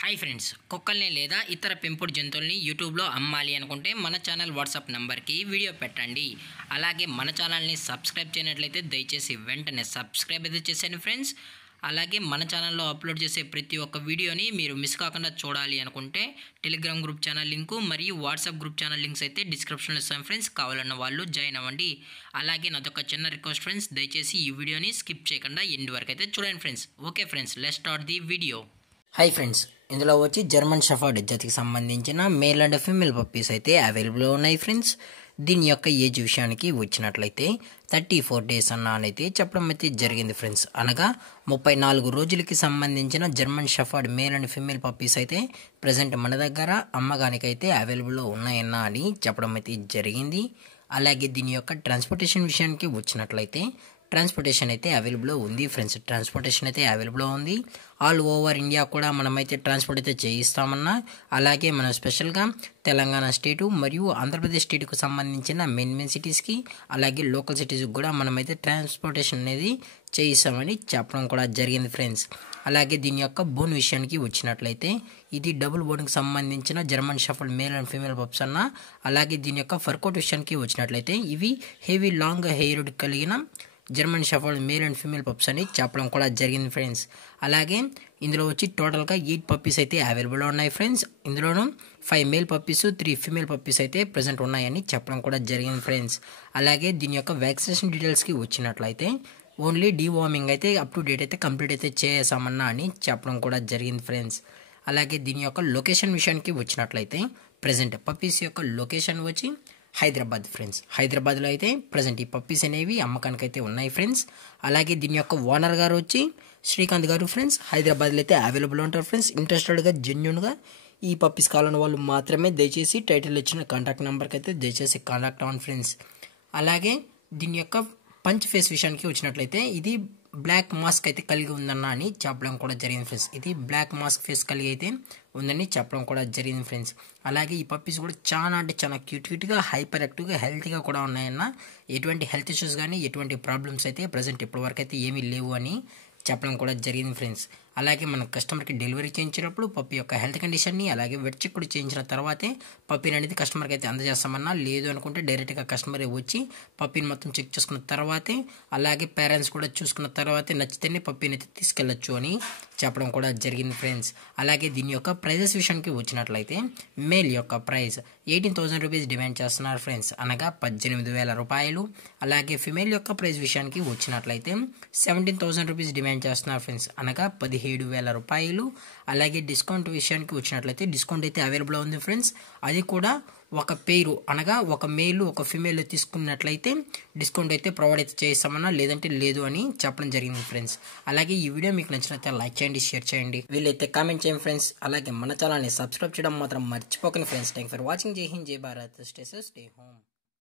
Hi friends, కుక్కల్ని లేదా ఇతర పెంపుడు జంతువుల్ని యూట్యూబ్లో అమ్మాలి అనుకుంటే మన ఛానల్ వాట్సాప్ నెంబర్కి వీడియో పెట్టండి. అలాగే మన ఛానల్ని సబ్స్క్రైబ్ చేయనట్లయితే దయచేసి వెంటనే సబ్స్క్రైబ్ అయితే చేసేయండి ఫ్రెండ్స్. అలాగే మన ఛానల్లో అప్లోడ్ చేసే ప్రతి ఒక్క వీడియోని మీరు మిస్ కాకుండా చూడాలి అనుకుంటే టెలిగ్రామ్ గ్రూప్ ఛానల్ లింకు మరియు వాట్సాప్ గ్రూప్ ఛానల్ లింక్స్ అయితే డిస్క్రిప్షన్లో ఇస్తాం ఫ్రెండ్స్. కావాలన్న వాళ్ళు జాయిన్ అవ్వండి. అలాగే నాదొక చిన్న రిక్వెస్ట్ ఫ్రెండ్స్, దయచేసి ఈ వీడియోని స్కిప్ చేయకుండా ఎండ్ వరకు అయితే చూడండి friends. Okay friends, let's start the video. Hi friends, ఇందులో వచ్చి జర్మన్ షెఫర్డ్ జాతికి సంబంధించిన మేల్ అండ్ ఫీమేల్ పప్పీస్ అయితే అవైలబుల్లో ఉన్నాయి ఫ్రెండ్స్. దీని యొక్క ఏజ్ విషయానికి వచ్చినట్లయితే 34 డేస్ అయితే చెప్పడం అయితే జరిగింది ఫ్రెండ్స్. అనగా 34 రోజులకి సంబంధించిన German shepherd male and female puppies అయితే ప్రజెంట్ మన దగ్గర అమ్మగానికైతే అవైలబుల్లో ఉన్నాయన్నా అని చెప్పడం అయితే జరిగింది. అలాగే దీని యొక్క ట్రాన్స్పోర్టేషన్ విషయానికి వచ్చినట్లయితే ట్రాన్స్పోర్టేషన్ అయితే అవైలబుల్లో ఉంది ఫ్రెండ్స్. ట్రాన్స్పోర్టేషన్ అయితే అవైలబుల్లో ఉంది. ఆల్ ఓవర్ ఇండియా కూడా మనమైతే ట్రాన్స్పోర్ట్ అయితే చేయిస్తామన్నా. అలాగే మనం స్పెషల్గా తెలంగాణ స్టేటు మరియు ఆంధ్రప్రదేశ్ స్టేట్కు సంబంధించిన మెయిన్ సిటీస్కి అలాగే లోకల్ సిటీస్కి కూడా మనమైతే ట్రాన్స్పోర్టేషన్ అనేది చేయిస్తామని చెప్పడం కూడా జరిగింది ఫ్రెండ్స్. అలాగే దీని యొక్క బోన్ విషయానికి వచ్చినట్లయితే ఇది డబుల్ బోన్కి సంబంధించిన German shepherd male and female pups అన్న. అలాగే దీని యొక్క ఫర్కోట్ విషయానికి వచ్చినట్లయితే ఇవి హెవీ లాంగ్ హెయిర్ కలిగిన German shepherd male and female pups అని చెప్పడం కూడా జరిగింది ఫ్రెండ్స్. అలాగే ఇందులో వచ్చి టోటల్గా 8 పప్పీస్ అయితే అవైలబుల్లో ఉన్నాయి ఫ్రెండ్స్. ఇందులోనూ 5 మేల్ పప్పీస్ 3 ఫీమేల్ పప్పీస్ అయితే ప్రజెంట్ ఉన్నాయని చెప్పడం కూడా జరిగింది ఫ్రెండ్స్. అలాగే దీని యొక్క వ్యాక్సినేషన్ డీటెయిల్స్కి వచ్చినట్లయితే ఓన్లీ డీవార్మింగ్ అయితే అప్ టు డేట్ అయితే కంప్లీట్ అయితే చేసామన్నా అని చెప్పడం కూడా జరిగింది ఫ్రెండ్స్. అలాగే దీని యొక్క లొకేషన్ విషయానికి వచ్చినట్లయితే ప్రజెంట్ పప్పీస్ యొక్క లొకేషన్ వచ్చి హైదరాబాద్ ఫ్రెండ్స్. హైదరాబాద్లో అయితే ప్రజెంట్ ఈ పప్పీస్ అనేవి అమ్మకానికి అయితే ఉన్నాయి ఫ్రెండ్స్. అలాగే దీని యొక్క ఓనర్ గారు వచ్చి శ్రీకాంత్ గారు ఫ్రెండ్స్. హైదరాబాద్లో అయితే అవైలబుల్ ఉంటారు ఫ్రెండ్స్. ఇంట్రెస్టెడ్గా జెన్యున్గా ఈ పప్పీస్ కావాలన్న వాళ్ళు మాత్రమే దయచేసి టైటిల్ ఇచ్చిన కాంటాక్ట్ నెంబర్కి అయితే దయచేసి కాంటాక్ట్ అవ్వండి ఫ్రెండ్స్. అలాగే దీని యొక్క పంచ్ ఫేస్ విషయానికి వచ్చినట్లయితే ఇది బ్లాక్ మాస్క్ అయితే కలిగి ఉందన్న అని చెప్పడం కూడా జరిగింది ఫ్రెండ్స్. ఇది బ్లాక్ మాస్క్ ఫేస్ కలిగి అయితే ఉందని చెప్పడం కూడా జరిగింది ఫ్రెండ్స్. అలాగే ఈ పప్పీస్ కూడా చాలా అంటే చాలా క్యూట్గా హైపర్ యాక్టివ్గా హెల్తీగా కూడా ఉన్నాయన్న. ఎటువంటి హెల్త్ ఇష్యూస్ కానీ ఎటువంటి ప్రాబ్లమ్స్ అయితే ప్రజెంట్ ఇప్పటివరకు అయితే ఏమీ లేవు అని చెప్పడం కూడా జరిగింది ఫ్రెండ్స్. అలాగే మన కస్టమర్కి డెలివరీ చేయించినప్పుడు పప్పి యొక్క హెల్త్ కండిషన్ని అలాగే వెట్ చెక్ కూడా చేయించిన తర్వాతే పప్పీని అనేది కస్టమర్కి అయితే అందజేస్తామన్నా. లేదు అనుకుంటే డైరెక్ట్గా కస్టమరే వచ్చి పప్పీని మొత్తం చెక్ చేసుకున్న తర్వాతే అలాగే పేరెంట్స్ కూడా చూసుకున్న తర్వాతే నచ్చితేనే పప్పీని అయితే తీసుకెళ్ళచ్చు అని చెప్పడం కూడా జరిగింది ఫ్రెండ్స్. అలాగే దీని యొక్క ప్రైజెస్ విషయానికి వచ్చినట్లయితే మేల్ యొక్క ప్రైస్ 18,000 రూపీస్ డిమాండ్ చేస్తున్నారు ఫ్రెండ్స్, అనగా 18,000 రూపాయలు. అలాగే ఫిమేల్ యొక్క ప్రైస్ విషయానికి వచ్చినట్లయితే 17,000 రూపీస్ డిమాండ్ చేస్తున్నారు ఫ్రెండ్స్, అనగా 17,000 రూపాయలు. అలాగే డిస్కౌంట్ విషయానికి వచ్చినట్లయితే డిస్కౌంట్ అయితే అవైలబుల్ ఉంది ఫ్రెండ్స్. అది కూడా ఒక పేరు అనగా ఒక మేలు ఒక ఫిమేల్ తీసుకున్నట్లయితే డిస్కౌంట్ అయితే ప్రొవైడ్ అయితే చేస్తామన్నా, లేదంటే లేదు అని చెప్పడం జరిగింది ఫ్రెండ్స్. అలాగే ఈ వీడియో మీకు నచ్చినట్లయితే లైక్ చేయండి, షేర్ చేయండి, వీలైతే కామెంట్ చేయండి ఫ్రెండ్స్. అలాగే మన ఛానల్ని సబ్స్క్రైబ్ చేయడం మాత్రం మర్చిపోకండి ఫ్రెండ్స్. Thank for watching. జై హింద్, జై Bharat, stay safe, stay home.